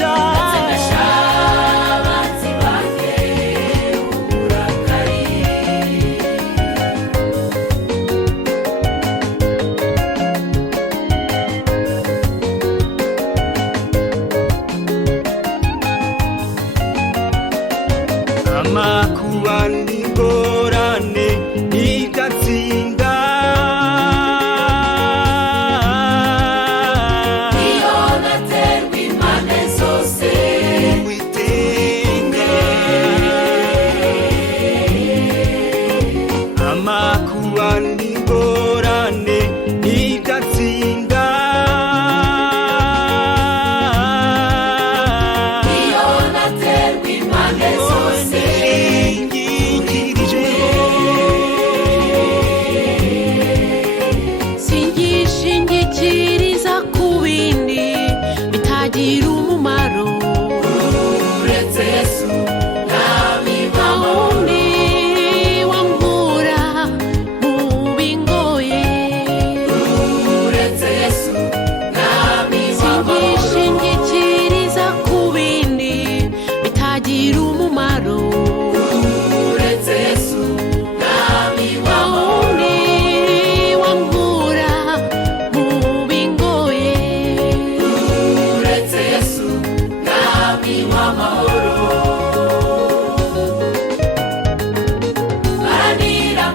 atsembesha abanzi banjye uburakari. Amakuba n'ingorane igatsinda, iyo naterwa impande zose Uwiteka. Amakuba n'ingorane igatsinda, iyo naterwa impande zose singishingikiriza ku bindi bitagira umumaro uretse Yesu mwami w'amahoro. wankura mu bingoye Uretse Yesu mwami w'amahoro. singishingikiriza ku bindi bitagira umumaro Uretse Yesu mwami w'amahoro. wankura mu bingoye Uretse Yesu mwami w'amahoro. Maranira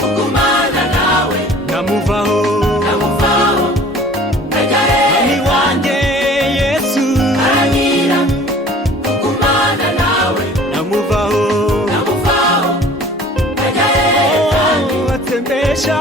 kugumana nawe, namuvaho namuvaho najya hehe ni wanjye Yesu, Maranira kugumana nawe, namuvaho namuvaho najya hehe kandi atsembesha